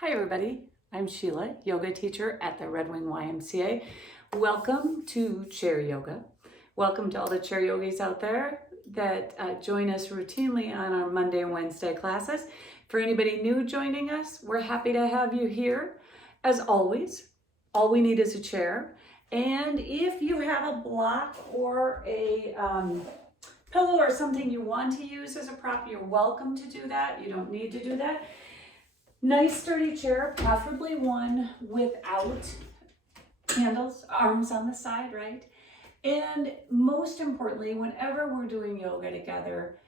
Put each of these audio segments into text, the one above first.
Hi everybody, I'm Sheila, yoga teacher at the Red Wing YMCA. Welcome to Chair Yoga. Welcome to all the chair yogis out there that join us routinely on our Monday and Wednesday classes. For anybody new joining us, we're happy to have you here. As always, all we need is a chair. And if you have a block or a pillow or something you want to use as a prop, you're welcome to do that. You don't need to do that. Nice sturdy chair, preferably one without handles, arms on the side, right? And most importantly, whenever we're doing yoga together,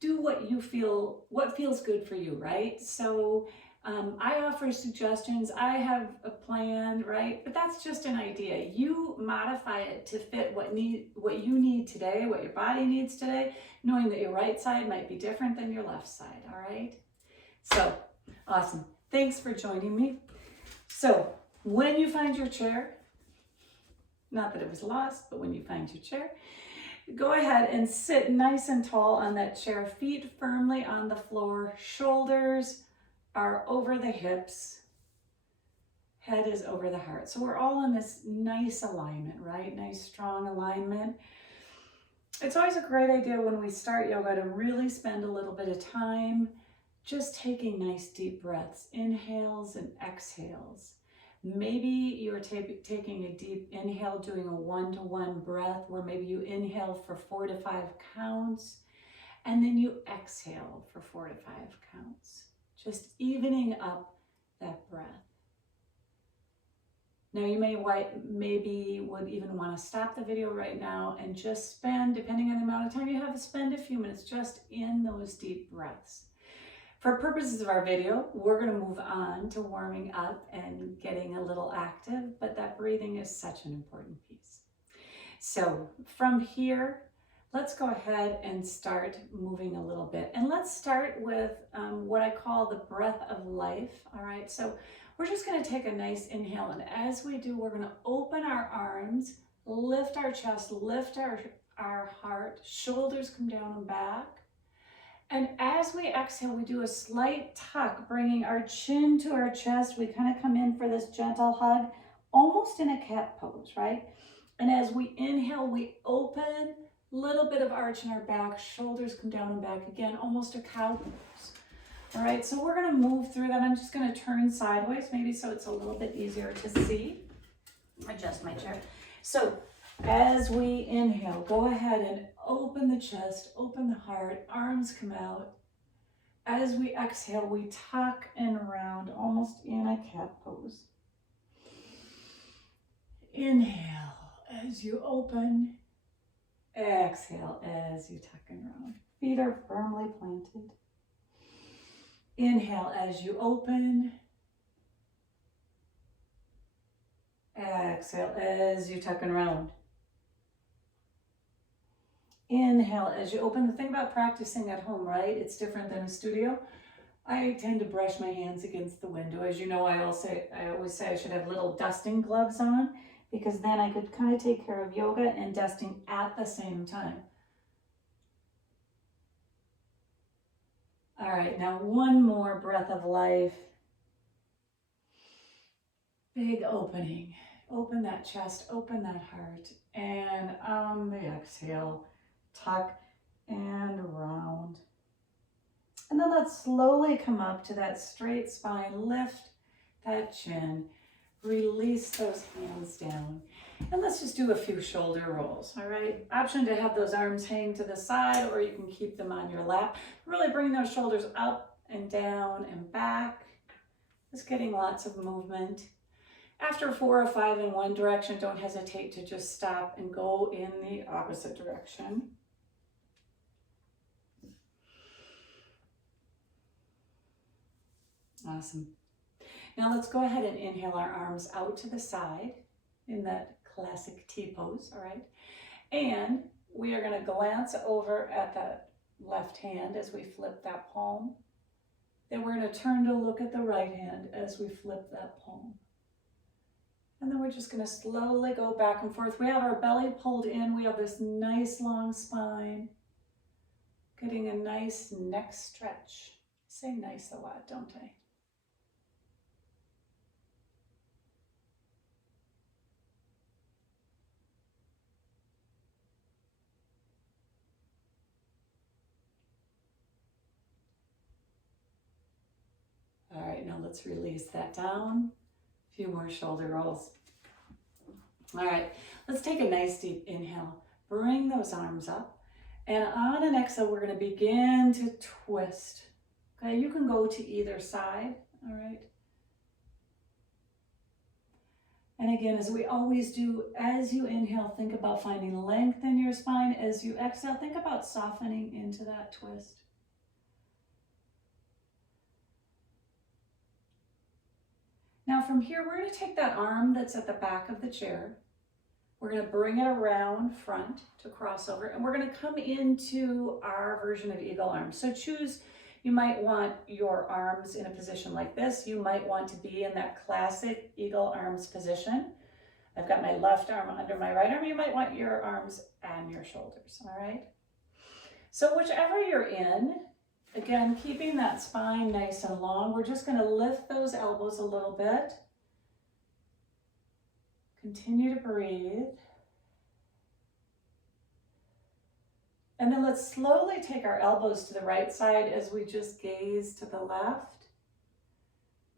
do what feels good for you, right? So I offer suggestions, I have a plan, right? But that's just an idea. You modify it to fit what you need today, what your body needs today, knowing that your right side might be different than your left side, all right? So, awesome. Thanks for joining me. So, when you find your chair, not that it was lost, but when you find your chair, go ahead and sit nice and tall on that chair, feet firmly on the floor, shoulders are over the hips, head is over the heart. So we're all in this nice alignment, right? Nice, strong alignment. It's always a great idea when we start yoga to really spend a little bit of time just taking nice deep breaths, inhales and exhales. Maybe you're taking a deep inhale, doing a 1-to-1 breath where maybe you inhale for 4 to 5 counts and then you exhale for 4 to 5 counts. Just evening up that breath. Now you maybe would even want to stop the video right now and just spend, depending on the amount of time you have, spend a few minutes just in those deep breaths. For purposes of our video, we're going to move on to warming up and getting a little active, but that breathing is such an important piece. So from here, let's go ahead and start moving a little bit. And let's start with what I call the breath of life. All right, so we're just going to take a nice inhale. And as we do, we're going to open our arms, lift our chest, lift our heart, shoulders come down and back. And as we exhale, we do a slight tuck, bringing our chin to our chest. We kind of come in for this gentle hug, almost in a cat pose, right? And as we inhale, we open, little bit of arch in our back, shoulders come down and back again, almost a cow pose. All right, so we're gonna move through that. I'm just gonna turn sideways, maybe so it's a little bit easier to see. Adjust my chair. So as we inhale, go ahead and open the chest, open the heart, arms come out. As we exhale, we tuck and round, almost in a cat pose. Inhale as you open, exhale as you tuck and round. Feet are firmly planted. Inhale as you open, exhale as you tuck and round. Inhale as you open. The thing about practicing at home, right? It's different than a studio. I tend to brush my hands against the window. As you know, I always say I should have little dusting gloves on because then I could kind of take care of yoga and dusting at the same time. All right, now one more breath of life. Big opening. Open that chest, open that heart. And on the exhale, tuck and round. And then let's slowly come up to that straight spine, lift that chin, release those hands down. And let's just do a few shoulder rolls, all right? Option to have those arms hang to the side or you can keep them on your lap. Really bring those shoulders up and down and back. Just getting lots of movement. After 4 or 5 in one direction, don't hesitate to just stop and go in the opposite direction. Awesome. Now let's go ahead and inhale our arms out to the side in that classic T pose, all right? And we are going to glance over at that left hand as we flip that palm. Then we're going to turn to look at the right hand as we flip that palm. And then we're just going to slowly go back and forth. We have our belly pulled in. We have this nice long spine. Getting a nice neck stretch. I say nice a lot, don't I? now let's release that down. A few more shoulder rolls. All right, let's take a nice deep inhale. Bring those arms up. And on an exhale, we're going to begin to twist. Okay, you can go to either side. All right. And again, as we always do, as you inhale, think about finding length in your spine. As you exhale, think about softening into that twist. Now from here, we're going to take that arm that's at the back of the chair. We're going to bring it around front to cross over, and we're going to come into our version of eagle arms. So choose, you might want your arms in a position like this. You might want to be in that classic eagle arms position. I've got my left arm under my right arm. You might want your arms and your shoulders, all right? So whichever you're in, again, keeping that spine nice and long, we're just going to lift those elbows a little bit. Continue to breathe. And then let's slowly take our elbows to the right side as we just gaze to the left.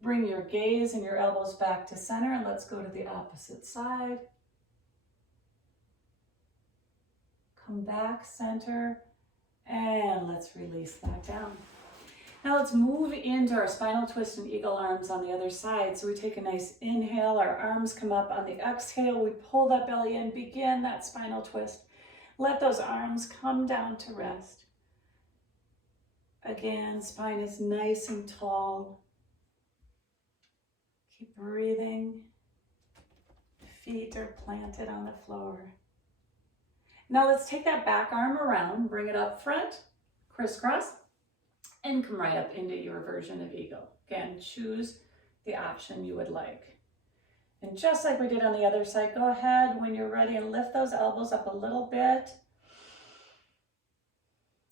Bring your gaze and your elbows back to center, and let's go to the opposite side. Come back center, and let's release that down. Now let's move into our spinal twist and eagle arms on the other side. So we take a nice inhale, our arms come up. On the exhale, we pull that belly in, begin that spinal twist. Let those arms come down to rest. Again, spine is nice and tall. Keep breathing. Feet are planted on the floor. Now let's take that back arm around, bring it up front, crisscross, and come right up into your version of eagle. Again, choose the option you would like. And just like we did on the other side, go ahead when you're ready and lift those elbows up a little bit.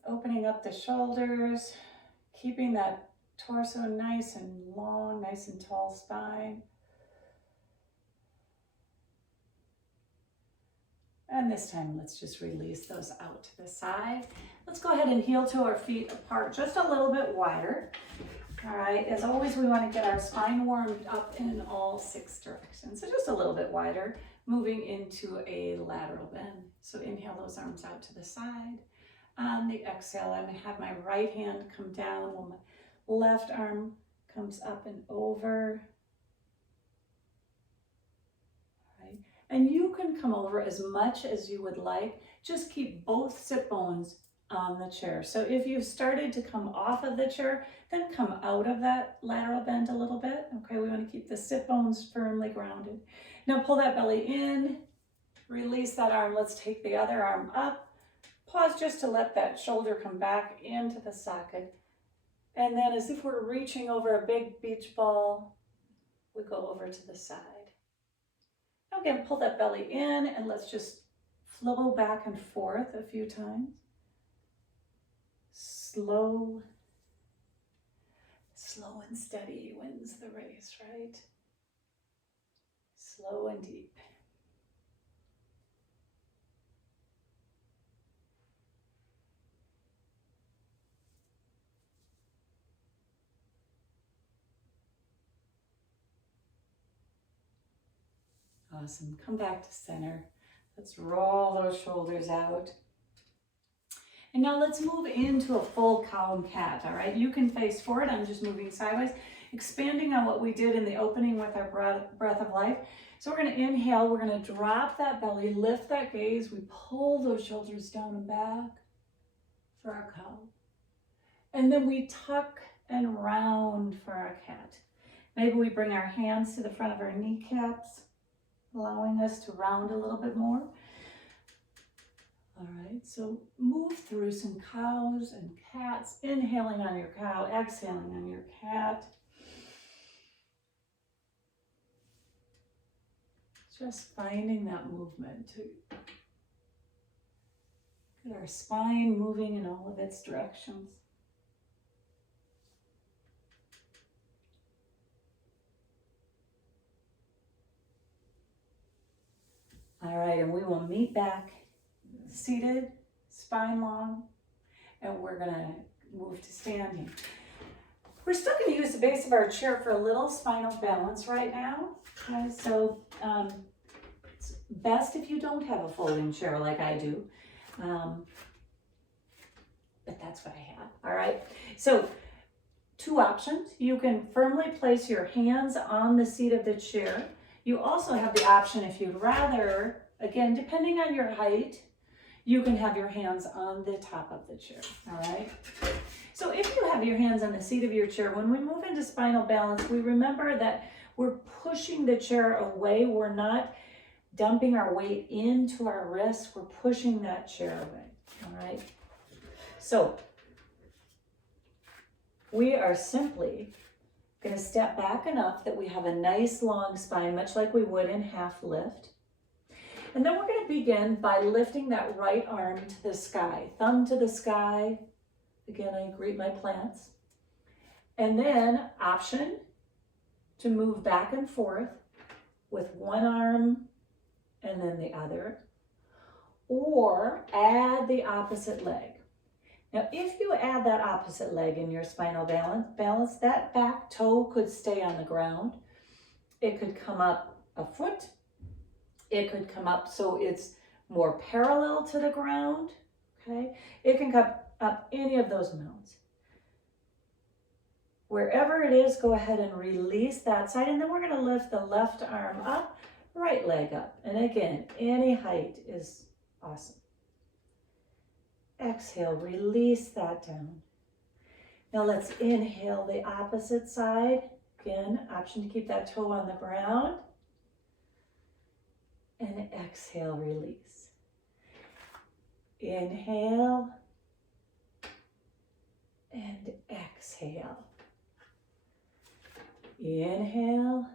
Opening up the shoulders, keeping that torso nice and long, nice and tall spine. And this time, let's just release those out to the side. Let's go ahead and heel toe our feet apart just a little bit wider. All right, as always, we want to get our spine warmed up in all 6 directions. So just a little bit wider, moving into a lateral bend. So inhale those arms out to the side. On the exhale, I'm going to have my right hand come down while my left arm comes up and over. And you can come over as much as you would like. Just keep both sit bones on the chair. So if you've started to come off of the chair, then come out of that lateral bend a little bit. Okay, we want to keep the sit bones firmly grounded. Now pull that belly in, release that arm. Let's take the other arm up. Pause just to let that shoulder come back into the socket. And then as if we're reaching over a big beach ball, we go over to the side. Again, pull that belly in and let's just flow back and forth a few times. Slow and steady wins the race, right? Slow and deep. Awesome. Come back to center. Let's roll those shoulders out. And now let's move into a full cow and cat, all right? You can face forward. I'm just moving sideways, expanding on what we did in the opening with our breath of life. So we're going to inhale. We're going to drop that belly, lift that gaze. We pull those shoulders down and back for our cow. And then we tuck and round for our cat. Maybe we bring our hands to the front of our kneecaps, allowing us to round a little bit more. All right, so move through some cows and cats, inhaling on your cow, exhaling on your cat. Just finding that movement to get our spine moving in all of its directions. All right, and we will meet back seated, spine long, and we're gonna move to standing. We're still going to use the base of our chair for a little spinal balance right now. Okay, so it's best if you don't have a folding chair like I do. But that's what I have. All right. So 2 options. You can firmly place your hands on the seat of the chair. You also have the option, if you'd rather, again, depending on your height, you can have your hands on the top of the chair. All right. So if you have your hands on the seat of your chair, when we move into spinal balance, we remember that we're pushing the chair away. We're not dumping our weight into our wrists. We're pushing that chair away. All right. So we are simply going to step back enough that we have a nice long spine, much like we would in half lift. And then we're going to begin by lifting that right arm to the sky, thumb to the sky. Again, I greet my plants. And then option to move back and forth with one arm and then the other, or add the opposite leg. Now, if you add that opposite leg in your spinal balance, that back toe could stay on the ground. It could come up a foot. It could come up so it's more parallel to the ground, okay? It can come up any of those amounts. Wherever it is, go ahead and release that side, and then we're gonna lift the left arm up, right leg up. And again, any height is awesome. Exhale, release that down. Now let's inhale the opposite side. Again, option to keep that toe on the ground. And exhale, release. Inhale and exhale. Inhale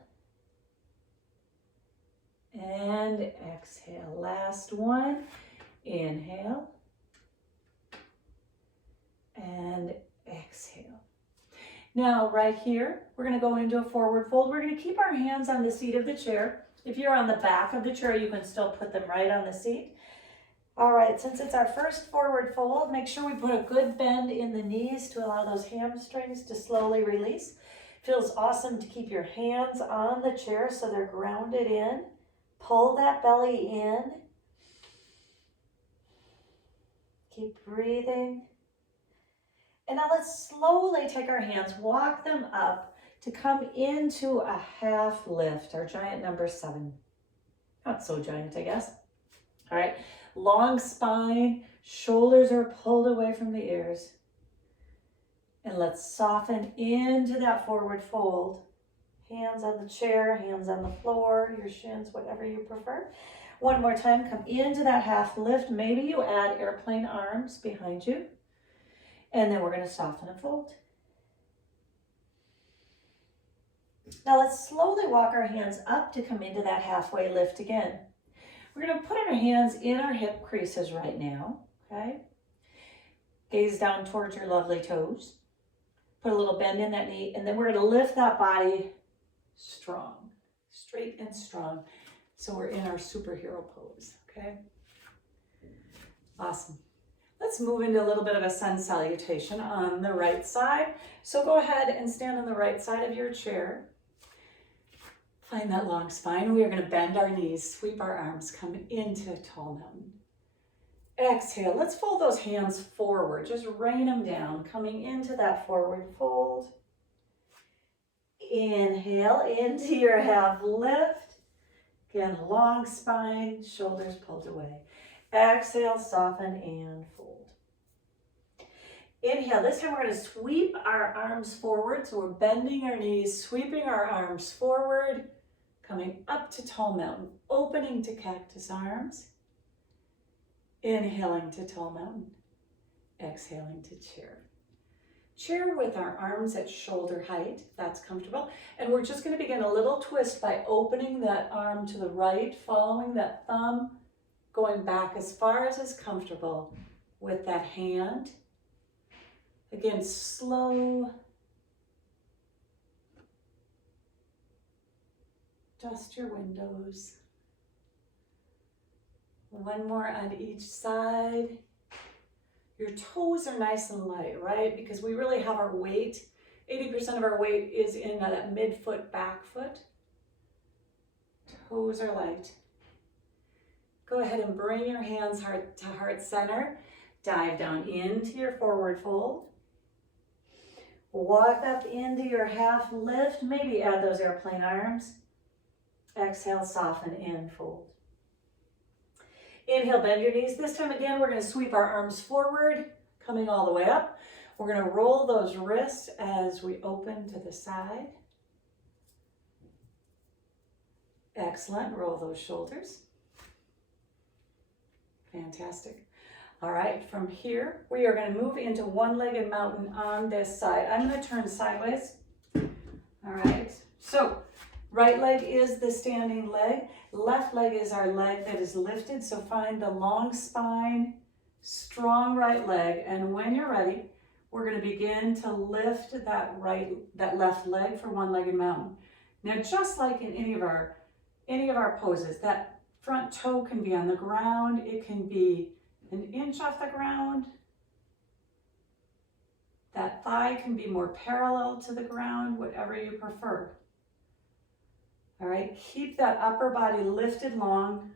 and exhale. Last one. Inhale and exhale. Now, right here, we're going to go into a forward fold. We're going to keep our hands on the seat of the chair. If you're on the back of the chair, you can still put them right on the seat. All right, since it's our first forward fold, make sure we put a good bend in the knees to allow those hamstrings to slowly release. Feels awesome to keep your hands on the chair so they're grounded in. Pull that belly in. Keep breathing. And now let's slowly take our hands, walk them up to come into a half lift, our giant number 7. Not so giant, I guess. All right, long spine, shoulders are pulled away from the ears. And let's soften into that forward fold. Hands on the chair, hands on the floor, your shins, whatever you prefer. One more time, come into that half lift. Maybe you add airplane arms behind you. And then we're going to soften and fold. Now let's slowly walk our hands up to come into that halfway lift again. We're going to put our hands in our hip creases right now, okay? Gaze down towards your lovely toes. Put a little bend in that knee, and then we're going to lift that body strong, straight and strong. So we're in our superhero pose, okay? Awesome. Let's move into a little bit of a sun salutation on the right side. So go ahead and stand on the right side of your chair. Find that long spine. We are going to bend our knees, sweep our arms, come into tall mountain. Exhale. Let's fold those hands forward. Just rain them down, coming into that forward fold. Inhale into your half lift. Again, long spine, shoulders pulled away. Exhale, soften and fold. Inhale. This time we're going to sweep our arms forward. So we're bending our knees, sweeping our arms forward, coming up to tall mountain, opening to cactus arms. Inhaling to tall mountain. Exhaling to chair. Chair with our arms at shoulder height, if that's comfortable. And we're just going to begin a little twist by opening that arm to the right, following that thumb, going back as far as is comfortable with that hand. Again, slow. Dust your windows. One more on each side. Your toes are nice and light, right? Because we really have our weight 80% of our weight is in that mid-foot, back foot. Toes are light. Go ahead and bring your hands heart to heart center. Dive down into your forward fold. Walk up into your half lift. Maybe add those airplane arms. Exhale, soften and fold. Inhale, bend your knees. This time again, we're going to sweep our arms forward, coming all the way up. We're going to roll those wrists as we open to the side. Excellent. Roll those shoulders. Fantastic. All right, from here, we are going to move into one-legged mountain on this side. I'm going to turn sideways. All right, so right leg is the standing leg. Left leg is our leg that is lifted. So find the long spine, strong right leg. And when you're ready, we're going to begin to lift that left leg for one-legged mountain. Now, just like in any of our poses, that front toe can be on the ground. It can be an inch off the ground. That thigh can be more parallel to the ground, whatever you prefer. All right, keep that upper body lifted long.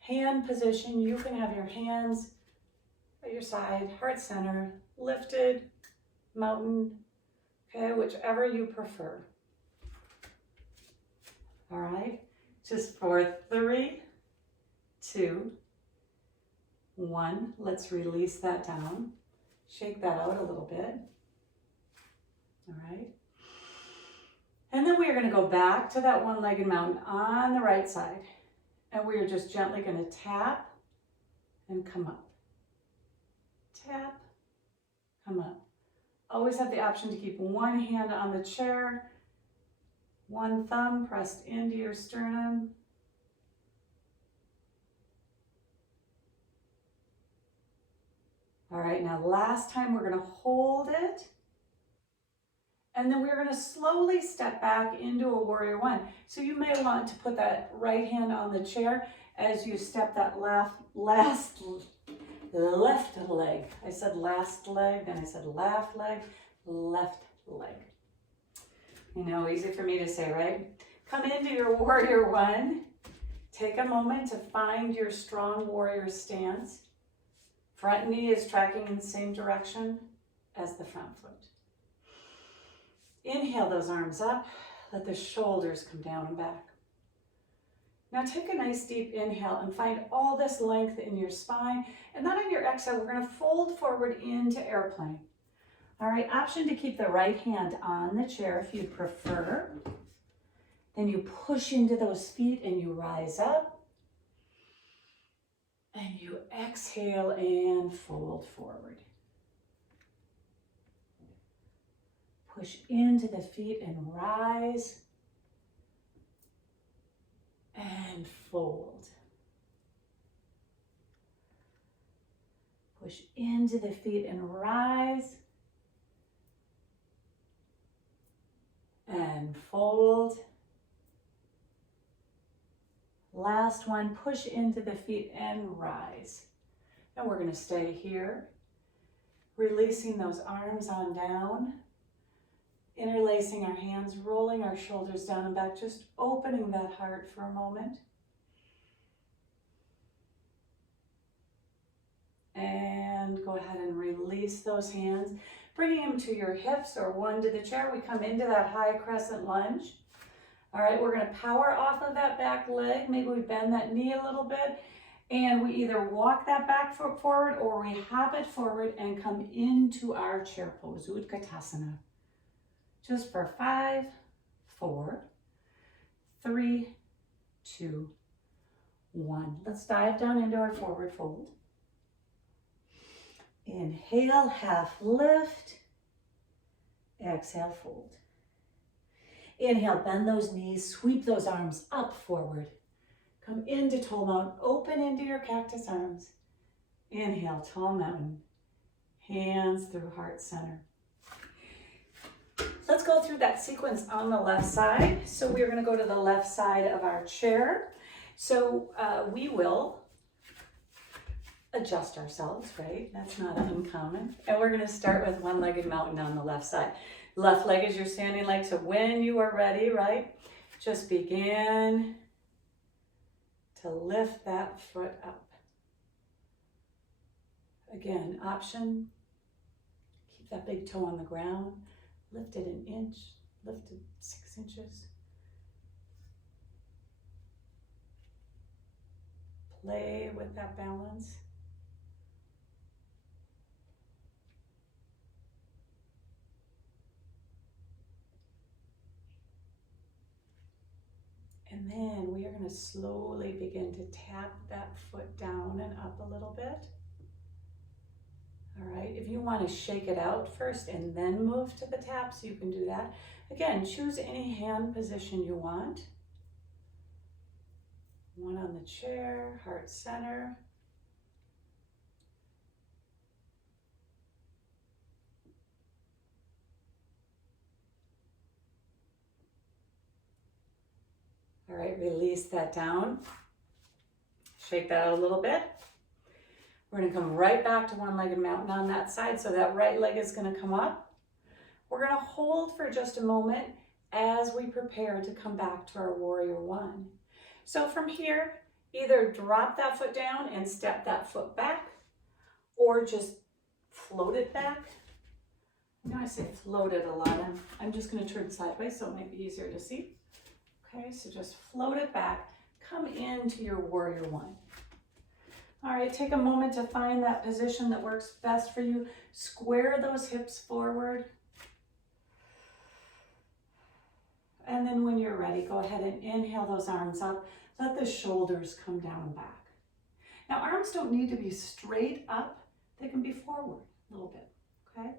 Hand position, you can have your hands at your side, heart center, lifted, mountain, okay, whichever you prefer. All right, just for 3, 2, 1. Let's release that down. Shake that out a little bit. All right. And then we are going to go back to that one-legged mountain on the right side. And we are just gently going to tap and come up. Tap, come up. Always have the option to keep one hand on the chair, one thumb pressed into your sternum. All right, now last time we're going to hold it. And then we're going to slowly step back into a warrior one. So you may want to put that right hand on the chair as you step that left leg. I said last leg, then I said left leg. You know, easy for me to say, right? Come into your warrior one. Take a moment to find your strong warrior stance. Front knee is tracking in the same direction as the front foot. Inhale those arms up. Let the shoulders come down and back. Now take a nice deep inhale and find all this length in your spine. And then on your exhale, we're going to fold forward into airplane. All right, option to keep the right hand on the chair if you prefer. Then you push into those feet and you rise up. And you exhale and fold forward. Push into the feet and rise. And fold. Push into the feet and rise. And fold. Last one, push into the feet and rise. And we're going to stay here, releasing those arms on down, interlacing our hands, rolling our shoulders down and back, just opening that heart for a moment. And go ahead and release those hands, bringing them to your hips or one to the chair. We come into that high crescent lunge. All right, we're going to power off of that back leg. Maybe we bend that knee a little bit. And we either walk that back foot forward or we hop it forward and come into our chair pose, Utkatasana. Just for 5, 4, 3, 2, 1. Let's dive down into our forward fold. Inhale, half lift. Exhale, fold. Inhale, bend those knees, sweep those arms up forward. Come into tall mountain, open into your cactus arms. Inhale, tall mountain, hands through heart center. Let's go through that sequence on the left side. So we're going to go to the left side of our chair. So we will adjust ourselves, right? That's not uncommon. And we're going to start with one-legged mountain on the left side. Left leg is your standing leg. So when you are ready, right, just begin to lift that foot up. Again, option, keep that big toe on the ground. Lift it an inch, lift it 6 inches. Play with that balance. And then we are going to slowly begin to tap that foot down and up a little bit. All right, if you want to shake it out first and then move to the taps, you can do that. Again, choose any hand position you want. One on the chair, heart center. All right, release that down. Shake that out a little bit. We're going to come right back to one-legged mountain on that side. So that right leg is going to come up. We're going to hold for just a moment as we prepare to come back to our warrior one. So from here, either drop that foot down and step that foot back, or just float it back. I know I say float it a lot. I'm just going to turn sideways so it might be easier to see. Okay, so just float it back. Come into your warrior one. All right, take a moment to find that position that works best for you. Square those hips forward. And then when you're ready, go ahead and inhale those arms up. Let the shoulders come down and back. Now, arms don't need to be straight up. They can be forward a little bit, okay?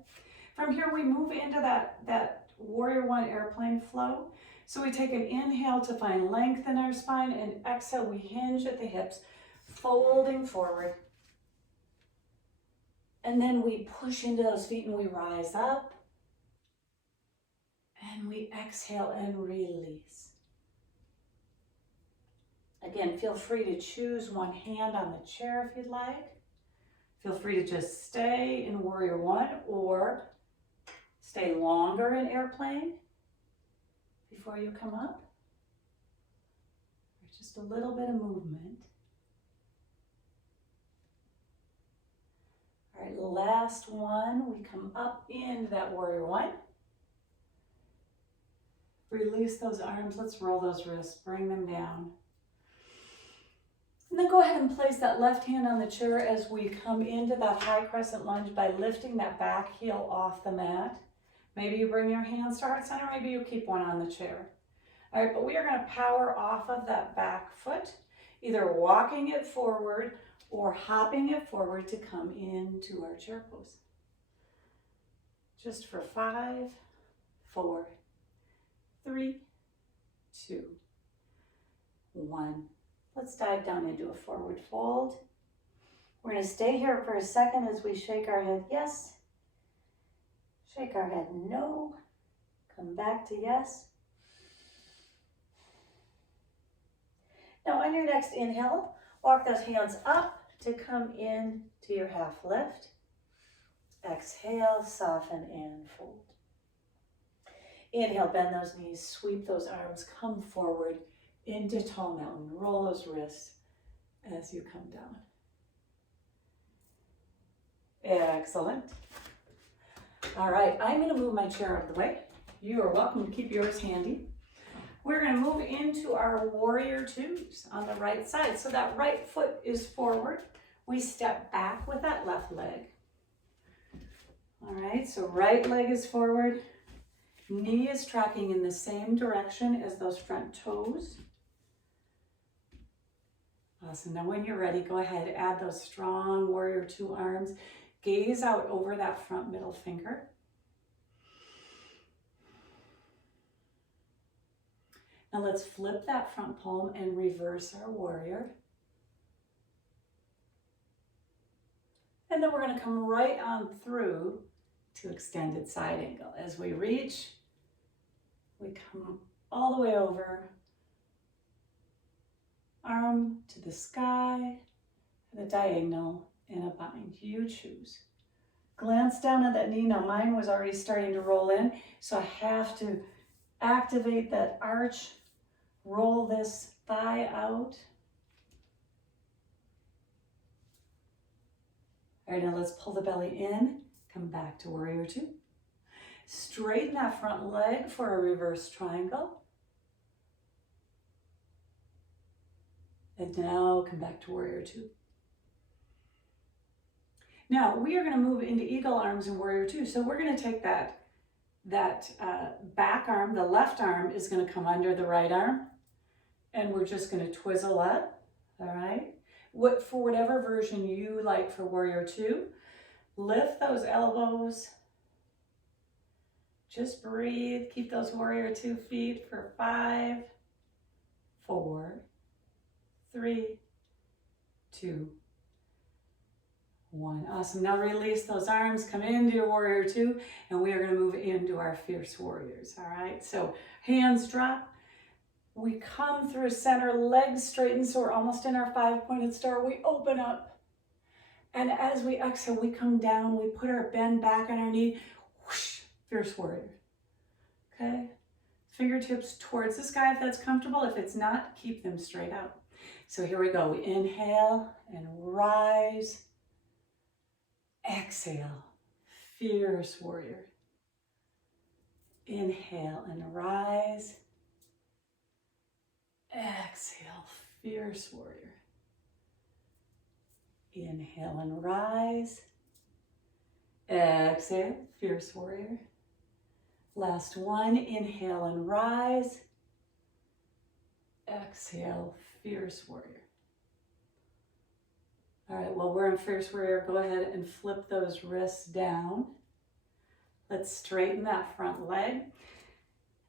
From here, we move into that warrior one airplane flow. So we take an inhale to find length in our spine, and exhale, we hinge at the hips, folding forward. And then we push into those feet and we rise up. And we exhale and release. Again, feel free to choose one hand on the chair if you'd like. Feel free to just stay in warrior one or stay longer in airplane before you come up. Just a little bit of movement. All right, last one. We come up into that warrior one. Release those arms. Let's roll those wrists. Bring them down. And then go ahead and place that left hand on the chair as we come into that high crescent lunge by lifting that back heel off the mat. Maybe you bring your hands to heart center. Maybe you keep one on the chair. All right, but we are going to power off of that back foot, either walking it forward or hopping it forward to come into our chair pose. Just for 5, 4, 3, 2, 1. Let's dive down into a forward fold. We're going to stay here for a second as we shake our head yes, shake our head no, come back to yes. Now on your next inhale, walk those hands up to come in to your half lift. Exhale, soften and fold. Inhale, bend those knees, sweep those arms, come forward into tall mountain. Roll those wrists as you come down. Excellent. All right, I'm going to move my chair out of the way. You are welcome to keep yours handy. We're going to move into our warrior twos on the right side. So that right foot is forward. We step back with that left leg. All right, so right leg is forward. Knee is tracking in the same direction as those front toes. Awesome. Now when you're ready, go ahead, add those strong warrior two arms. Gaze out over that front middle finger. Now let's flip that front palm and reverse our warrior. And then we're going to come right on through to extended side angle. As we reach, we come all the way over, arm to the sky, and a diagonal and a bind. You choose. Glance down at that knee. Now mine was already starting to roll in, so I have to activate that arch, roll this thigh out. All right, now let's pull the belly in, come back to warrior two. Straighten that front leg for a reverse triangle. And now come back to warrior two. Now we are going to move into eagle arms in warrior two. So we're going to take that back arm, the left arm is going to come under the right arm, and we're just going to twizzle up. All right. For whatever version you like for warrior two, lift those elbows. Just breathe. Keep those warrior two feet for 5, 4, 3, 2, 1. Awesome. Now release those arms, come into your warrior two, and we are going to move into our fierce warriors. All right. So hands drop. We come through center, legs straighten, so we're almost in our 5-pointed star. We open up. And as we exhale, we come down. We put our bend back on our knee. Whoosh, fierce warrior. Okay. Fingertips towards the sky if that's comfortable. If it's not, keep them straight out. So here we go. We inhale and rise. Exhale, fierce warrior. Inhale and rise. Exhale, fierce warrior. Inhale and rise. Exhale, fierce warrior. Last one, inhale and rise. Exhale, fierce warrior. All right, well, we're in fierce warrior. Go ahead and flip those wrists down. Let's straighten that front leg.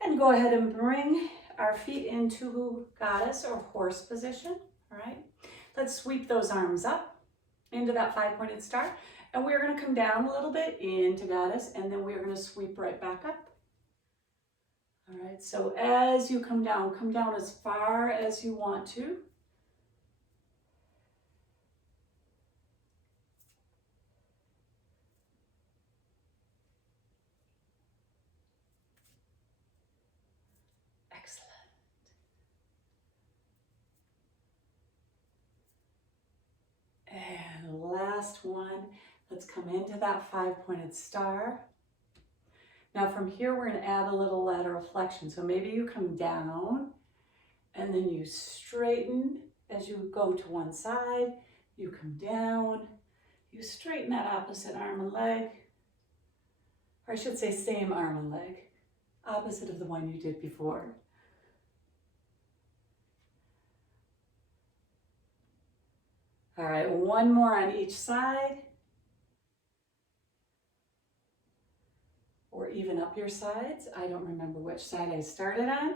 And go ahead and bring our feet into goddess or horse position. All right, let's sweep those arms up into that 5-pointed star. And we're going to come down a little bit into goddess, and then we're going to sweep right back up. All right, so as you come down as far as you want to. Excellent. And last one, let's come into that 5-pointed star. Now from here, we're going to add a little lateral flexion. So maybe you come down and then you straighten as you go to one side. You come down, you straighten that opposite arm and leg. Or I should say same arm and leg, opposite of the one you did before. All right, one more on each side. Or even up your sides. I don't remember which side I started on.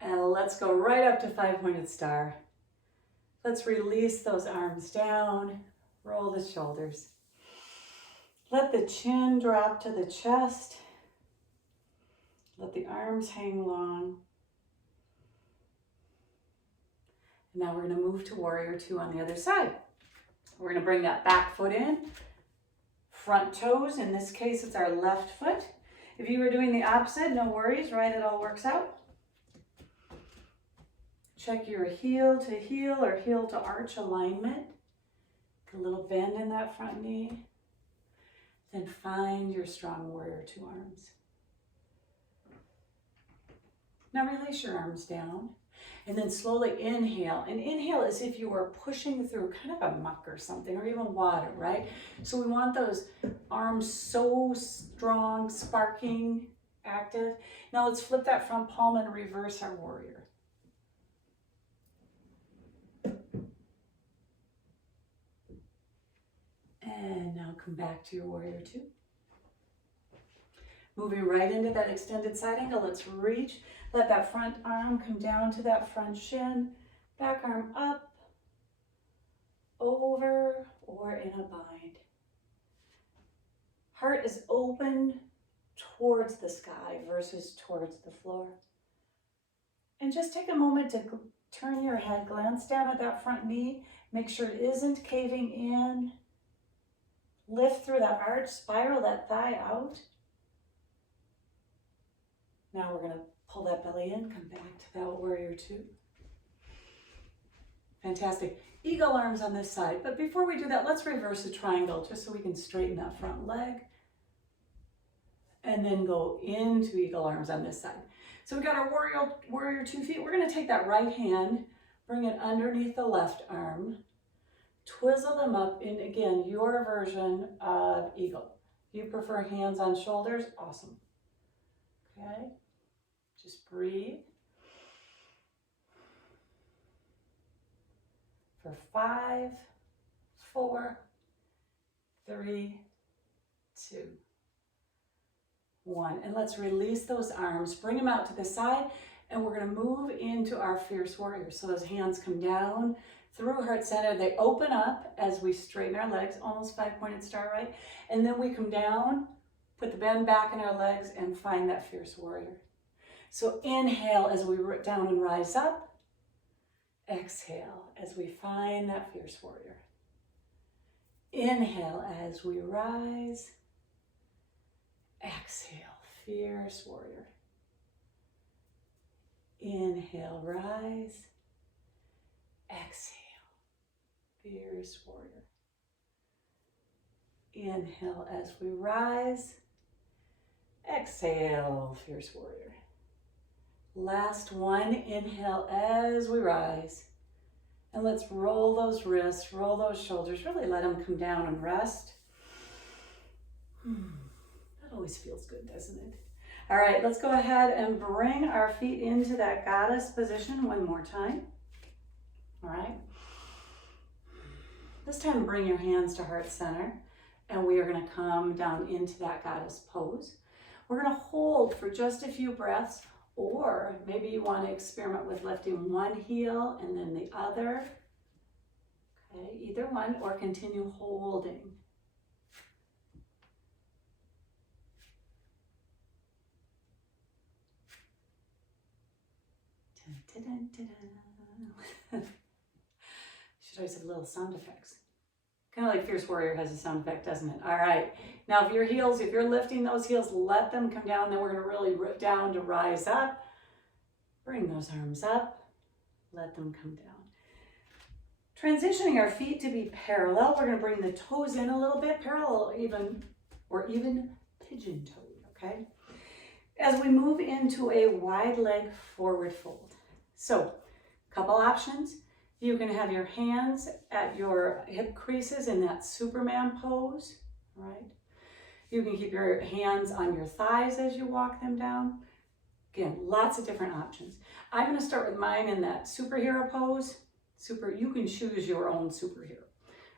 And let's go right up to 5-pointed star. Let's release those arms down. Roll the shoulders. Let the chin drop to the chest. Let the arms hang long. And now we're going to move to warrior two on the other side. We're going to bring that back foot in. Front toes, in this case, it's our left foot. If you were doing the opposite, no worries, right? It all works out. Check your heel to heel or heel to arch alignment. A little bend in that front knee. Then find your strong warrior two arms. Now release your arms down. And then slowly inhale. And inhale as if you were pushing through kind of a muck or something, or even water, right? So we want those arms so strong, sparking, active. Now let's flip that front palm and reverse our warrior. And now come back to your warrior two. Moving right into that extended side angle, let's reach. Let that front arm come down to that front shin. Back arm up, over, or in a bind. Heart is open towards the sky versus towards the floor. And just take a moment to turn your head, glance down at that front knee. Make sure it isn't caving in. Lift through that arch, spiral that thigh out. Now we're gonna pull that belly in, come back to that warrior two. Fantastic. Eagle arms on this side. But before we do that, let's reverse a triangle just so we can straighten that front leg. And then go into eagle arms on this side. So we got our warrior 2 feet. We're gonna take that right hand, bring it underneath the left arm, twizzle them up in, again, your version of eagle. If you prefer hands on shoulders, awesome. Okay, just breathe. For 5, 4, 3, 2, 1. And let's release those arms, bring them out to the side, and we're gonna move into our fierce warrior. So those hands come down through heart center. They open up as we straighten our legs, almost 5-pointed star, right? And then we come down, put the bend back in our legs, and find that fierce warrior. So inhale as we root down and rise up. Exhale as we find that fierce warrior. Inhale as we rise. Exhale, fierce warrior. Inhale, rise. Exhale, fierce warrior. Inhale as we rise. Exhale, fierce warrior. Last one, inhale as we rise. And let's roll those wrists, roll those shoulders, really let them come down and rest. That always feels good, doesn't it? All right, let's go ahead and bring our feet into that goddess position one more time. All right. This time, bring your hands to heart center, and we are going to come down into that goddess pose. We're going to hold for just a few breaths, or maybe you want to experiment with lifting one heel and then the other. Okay, either one, or continue holding. Dun, dun, dun, dun. Should always have little sound effects. Kind of like Fierce Warrior has a sound effect, doesn't it? All right. Now, if you're lifting those heels, let them come down. Then we're going to really root down to rise up. Bring those arms up. Let them come down. Transitioning our feet to be parallel. We're going to bring the toes in a little bit, parallel or even pigeon toed, okay? As we move into a wide leg forward fold. So, a couple options. You can have your hands at your hip creases in that Superman pose, right? You can keep your hands on your thighs as you walk them down. Again, lots of different options. I'm going to start with mine in that superhero pose. You can choose your own superhero.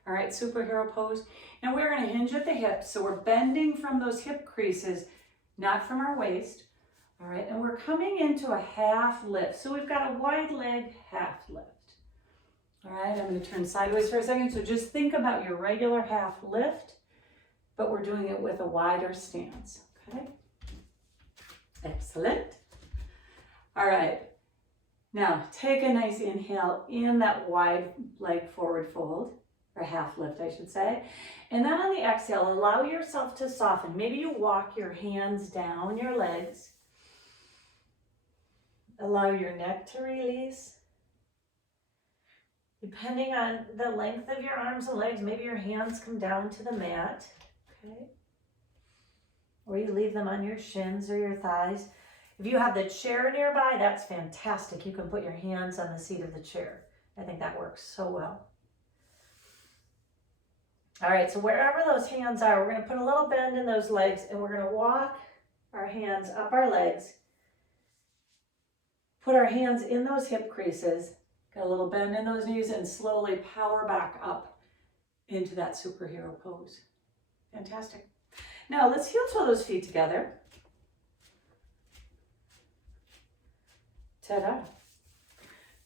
All right, superhero pose. And we're going to hinge at the hips. So we're bending from those hip creases, not from our waist. All right, and we're coming into a half lift. So we've got a wide leg half lift. All right, I'm going to turn sideways for a second. So just think about your regular half lift, but we're doing it with a wider stance, okay? Excellent. All right, now take a nice inhale in that wide leg forward fold, or half lift, I should say. And then on the exhale, allow yourself to soften. Maybe you walk your hands down your legs. Allow your neck to release. Depending on the length of your arms and legs, maybe your hands come down to the mat, okay? Or you leave them on your shins or your thighs. If you have the chair nearby, that's fantastic. You can put your hands on the seat of the chair. I think that works so well. All right, so wherever those hands are, we're going to put a little bend in those legs, and we're going to walk our hands up our legs. Put our hands in those hip creases. Got a little bend in those knees, and slowly power back up into that superhero pose. Fantastic. Now let's heel toe those feet together. Ta-da.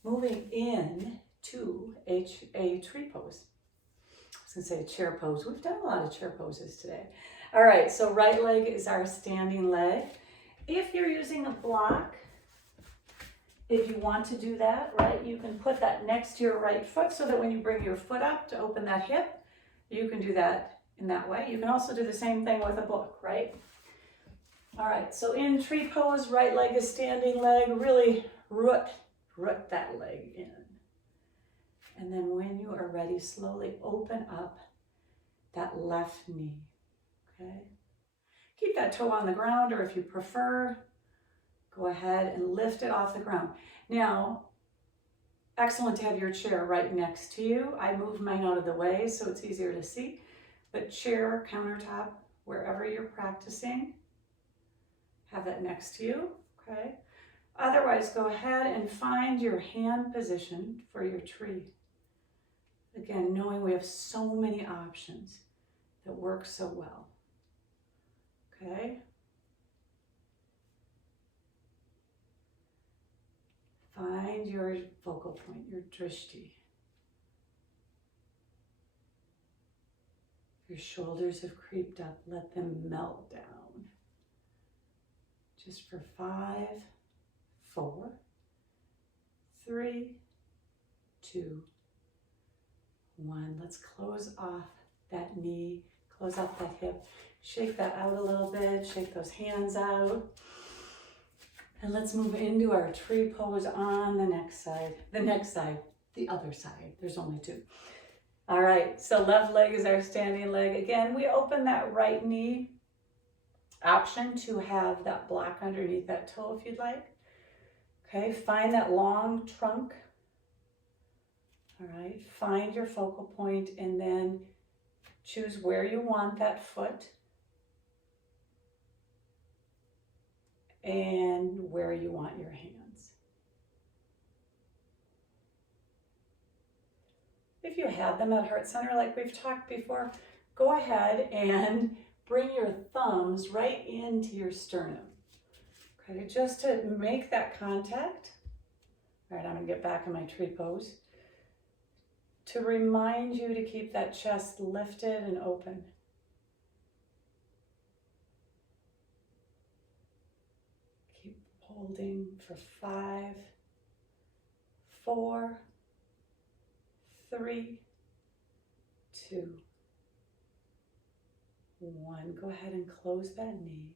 Moving in to a tree pose. I was going to say a chair pose. We've done a lot of chair poses today. All right, so right leg is our standing leg. If you're using a block, if you want to do that, right, you can put that next to your right foot so that when you bring your foot up to open that hip, you can do that in that way. You can also do the same thing with a book, right? All right, so in tree pose, right leg is standing leg, really root that leg in. And then when you are ready, slowly open up that left knee, okay? Keep that toe on the ground, or if you prefer, go ahead and lift it off the ground. Now, excellent to have your chair right next to you. I moved mine out of the way so it's easier to see, but chair, countertop, wherever you're practicing, have that next to you, okay? Otherwise, go ahead and find your hand position for your tree. Again, knowing we have so many options that work so well, okay? Find your focal point, your drishti. Your shoulders have creeped up, let them melt down. Just for 5, 4, 3, 2, 1. Let's close off that knee, close off that hip. Shake that out a little bit, shake those hands out. And let's move into our tree pose on the next side. The other side. There's only 2. All right, so left leg is our standing leg. Again, we open that right knee. Option to have that block underneath that toe if you'd like. Okay, find that long trunk. All right, find your focal point and then choose where you want that foot and where you want your hands. If you have them at heart center, like we've talked before, go ahead and bring your thumbs right into your sternum. Okay, just to make that contact. All right, I'm gonna get back in my tree pose. To remind you to keep that chest lifted and open. Keep holding for 5, 4, 3, 2, 1. Go ahead and close that knee.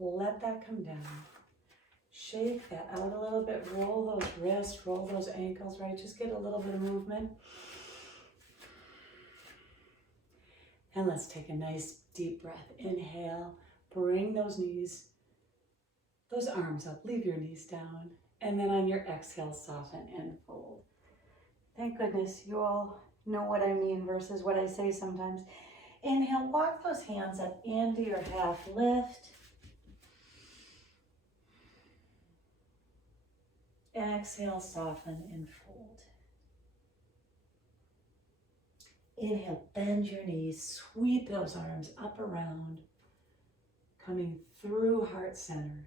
Let that come down. Shake that out a little bit. Roll those wrists, roll those ankles, right? Just get a little bit of movement. And let's take a nice deep breath. Inhale, bring those knees, those arms up. Leave your knees down. And then on your exhale, soften and fold. Thank goodness you all know what I mean versus what I say sometimes. Inhale, walk those hands up into your half lift. Exhale, soften and fold. Inhale, bend your knees, sweep those arms up around, coming through heart center.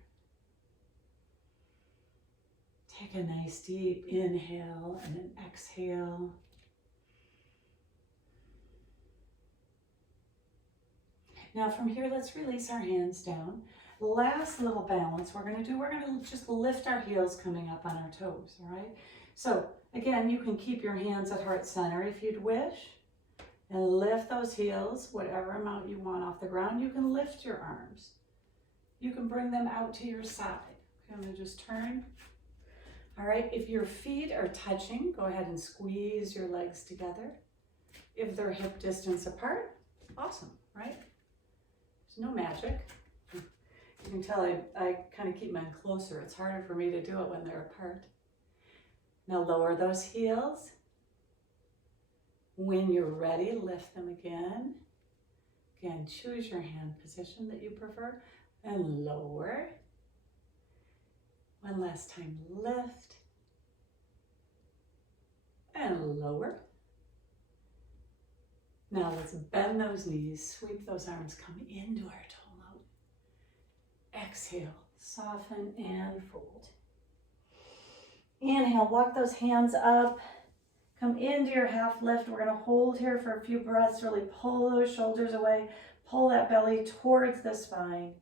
Take a nice deep inhale and an exhale. Now from here, let's release our hands down. Last little balance we're going to just lift our heels coming up on our toes, all right? So again, you can keep your hands at heart center if you'd wish, and lift those heels, whatever amount you want off the ground. You can lift your arms. You can bring them out to your side. Okay, I'm going to just turn. All right, if your feet are touching, go ahead and squeeze your legs together. If they're hip distance apart, awesome, right? There's no magic. You can tell I kind of keep mine closer. It's harder for me to do it when they're apart. Now lower those heels. When you're ready, lift them again. Again, choose your hand position that you prefer and lower. One last time, lift and lower. Now let's bend those knees, sweep those arms, come into our toe mount. Exhale, soften and fold. Inhale, walk those hands up. Come into your half lift. We're going to hold here for a few breaths. Really pull those shoulders away. Pull that belly towards the spine.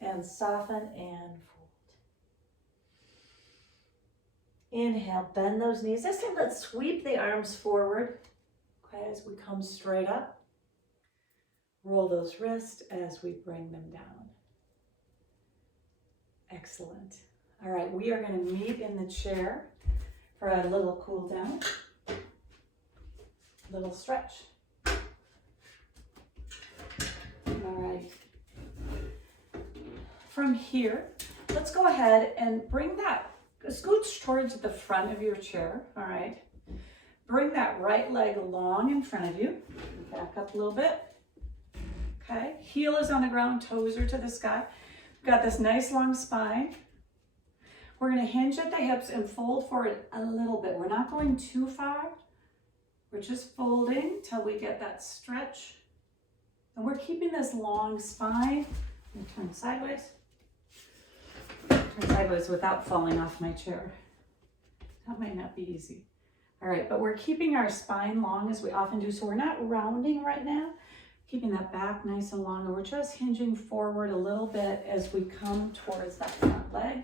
And soften and fold. Inhale, bend those knees. This time, let's sweep the arms forward. Okay, as we come straight up. Roll those wrists as we bring them down. Excellent. All right, we are going to meet in the chair for a little cool down, little stretch. All right. From here, let's go ahead and bring that, scooch towards the front of your chair, all right? Bring that right leg long in front of you. Back up a little bit. Okay, heel is on the ground, toes are to the sky. We've got this nice long spine. We're going to hinge at the hips and fold forward a little bit. We're not going too far. We're just folding till we get that stretch. And we're keeping this long spine. I'm turn sideways. Turn sideways without falling off my chair. That might not be easy. All right, but we're keeping our spine long as we often do. So we're not rounding right now. Keeping that back nice and long, and we're just hinging forward a little bit as we come towards that front leg.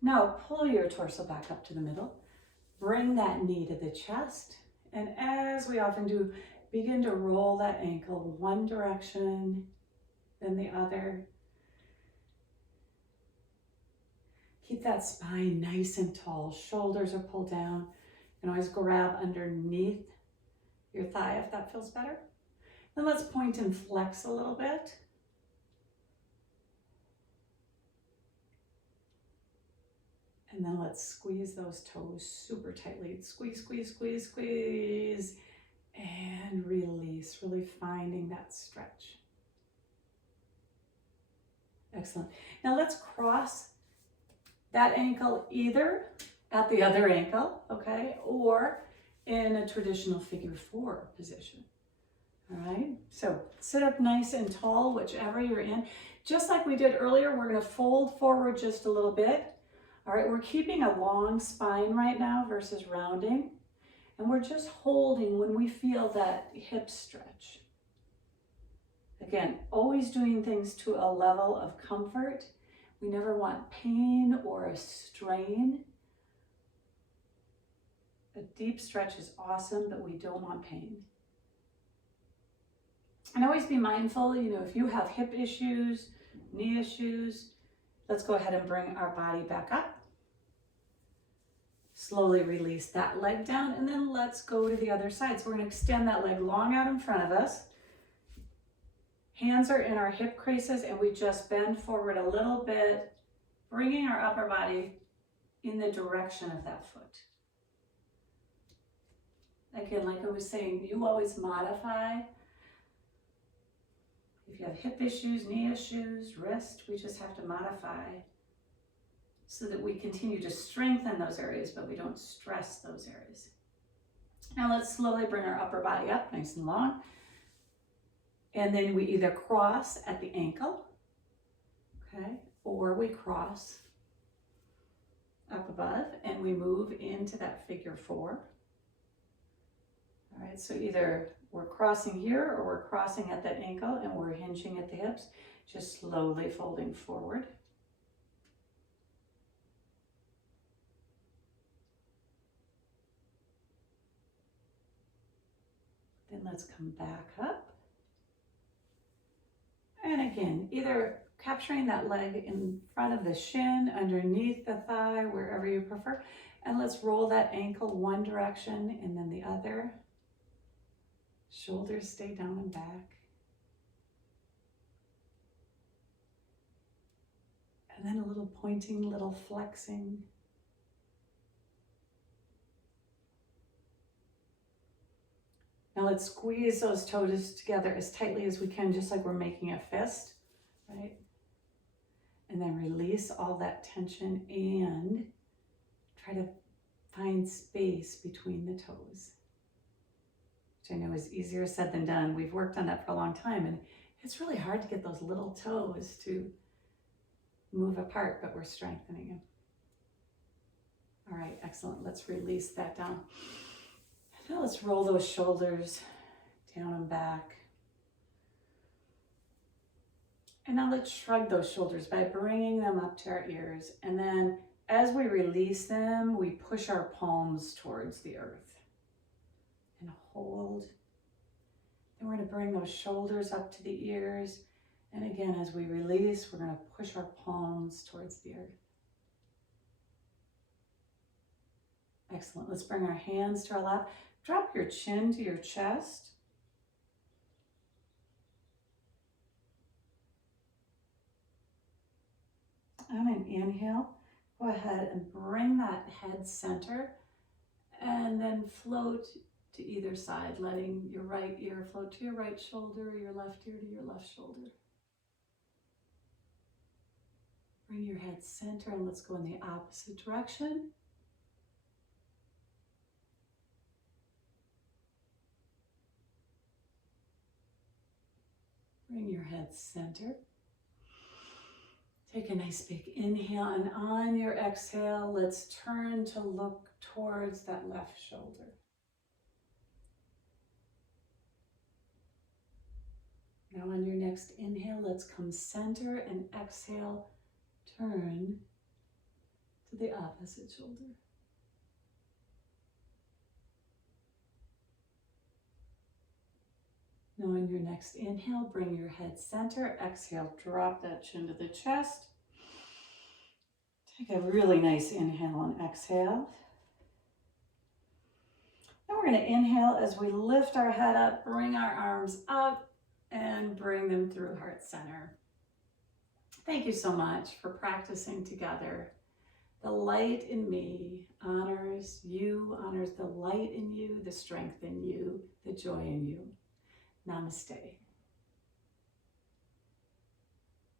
Now pull your torso back up to the middle. Bring that knee to the chest, and as we often do, begin to roll that ankle one direction, then the other. Keep that spine nice and tall. Shoulders are pulled down. You can always grab underneath your thigh if that feels better. Then let's point and flex a little bit. And then let's squeeze those toes super tightly. Squeeze, squeeze, squeeze, squeeze. And release, really finding that stretch. Excellent. Now let's cross that ankle either at the other ankle, okay, or in a traditional figure 4 position. All right, so sit up nice and tall, whichever you're in. Just like we did earlier, we're going to fold forward just a little bit. All right, we're keeping a long spine right now versus rounding, and we're just holding when we feel that hip stretch. Again, always doing things to a level of comfort. We never want pain or a strain. A deep stretch is awesome, but we don't want pain. And always be mindful, if you have hip issues, knee issues, let's go ahead and bring our body back up. Slowly release that leg down, and then let's go to the other side. So we're going to extend that leg long out in front of us. Hands are in our hip creases, and we just bend forward a little bit, bringing our upper body in the direction of that foot. Again, like I was saying, you always modify. If you have hip issues, knee issues, wrist, we just have to modify so that we continue to strengthen those areas, but we don't stress those areas. Now let's slowly bring our upper body up nice and long. And then we either cross at the ankle, okay, or we cross up above and we move into that figure 4. All right, so either we're crossing here or we're crossing at that ankle and we're hinging at the hips, just slowly folding forward. Then let's come back up. And again, either capturing that leg in front of the shin, underneath the thigh, wherever you prefer. And let's roll that ankle one direction and then the other. Shoulders stay down and back. And then a little pointing, little flexing. Now let's squeeze those toes together as tightly as we can, just like we're making a fist, right? And then release all that tension and try to find space between the toes. Which I know is easier said than done. We've worked on that for a long time, and it's really hard to get those little toes to move apart, but we're strengthening them. All right, excellent. Let's release that down. Now let's roll those shoulders down and back. And now let's shrug those shoulders by bringing them up to our ears. And then as we release them, we push our palms towards the earth. and hold. Then we're going to bring those shoulders up to the ears. And again, as we release, we're going to push our palms towards the earth. Excellent. Let's bring our hands to our lap. Drop your chin to your chest. On an inhale, go ahead and bring that head center and then float to either side, letting your right ear float to your right shoulder, your left ear to your left shoulder. Bring your head center and let's go in the opposite direction. Bring your head center. Take a nice big inhale, and on your exhale, let's turn to look towards that left shoulder. Now on your next inhale, let's come center and exhale, turn to the opposite shoulder. Now on your next inhale, bring your head center. Exhale, drop that chin to the chest. Take a really nice inhale and exhale. Now we're going to inhale as we lift our head up, bring our arms up, and bring them through heart center. Thank you so much for practicing together. The light in me honors you, honors the light in you, the strength in you, the joy in you. Namaste.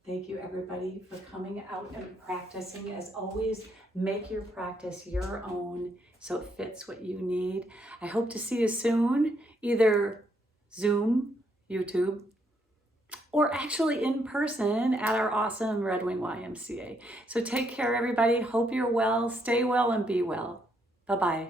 Thank you everybody for coming out and practicing. As always, make your practice your own so it fits what you need. I hope to see you soon, either Zoom, YouTube, or actually in person at our awesome Red Wing YMCA. So take care everybody. Hope you're well, stay well and be well. Bye-bye.